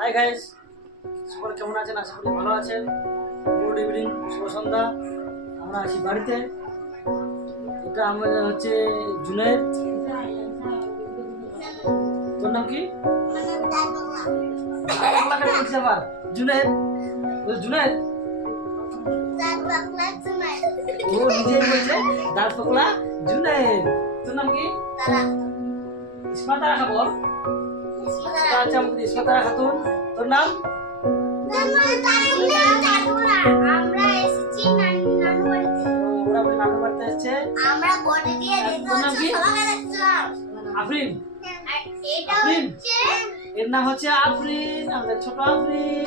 Hi guys, সকলে কেমন আছেন? আশা করি ভালো আছেন। গুড ইভিনিং, শুভ সন্ধ্যা। আমরা আছি বাড়িতে। এটা আমাদের হচ্ছে জুনায়েদ। তোর নাম কি? জুনায়েদ। জুনায়েদ ও নিজেই বলছে দাঁত পকলা জুনায়েদ। তোর নাম কি? ইসমা তারা খাবো। আচ্ছা, আমাদের ইসমা তারা খাতুন। তোর নাম? আফরিন। এর নাম হচ্ছে আফরিন, আমাদের ছোট আফরিন।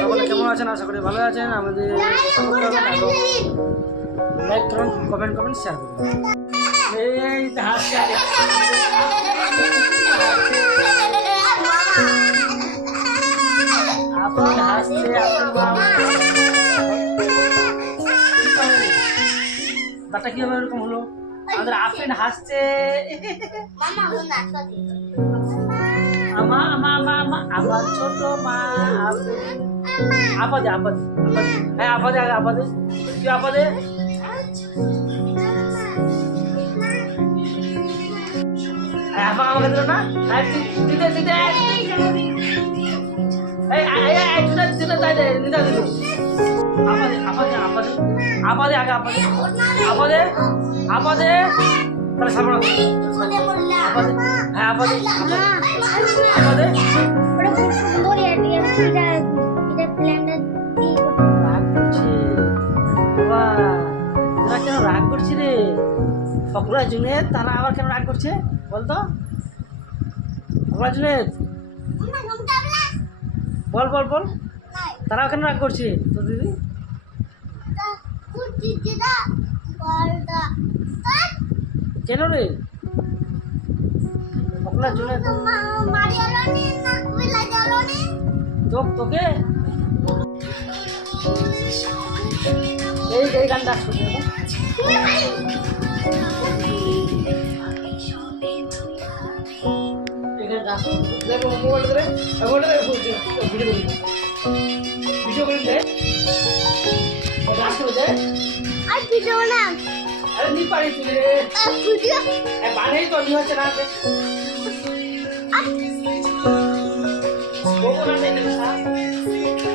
সকলে কেমন আছেন? আশা করি ভালো আছেন। আমাদের লাইক করুন, কমেন্ট করুন, শেয়ার করুন। এই হাসছে আপন হাসছে ব্যাটা কিভাবে এরকম হলো? আমাদের আফরিন হাসছে। আমার ছোট মা আপাদে আপাদে হ্যাঁ আপাদে আগে আপাদে কি আপাদে আপা আমাকে দিল না। দিতে দিতে আপাদে আপাদে আপাদে আপাদে আগে আপাদে আপাদে আপাদে তাহলে সামনে আপাদে হ্যাঁ আপাদে আপাদে রাগ করছি রে ফকরা জুনেদ। তারা আবার কেন রাগ করছে বলতো? ফকরা জুনেদ বল বল বল, তারা কেন রাগ করছে তো দিদি? কেন রে ফকরা জুনেদ? তোকে এই গানটা শুনে মোবাইল করে ভিডিও করে দে ভিডিও না। আরে নি পারি তুই ভিডিও বানাই তো নি হচ্ছে না রে।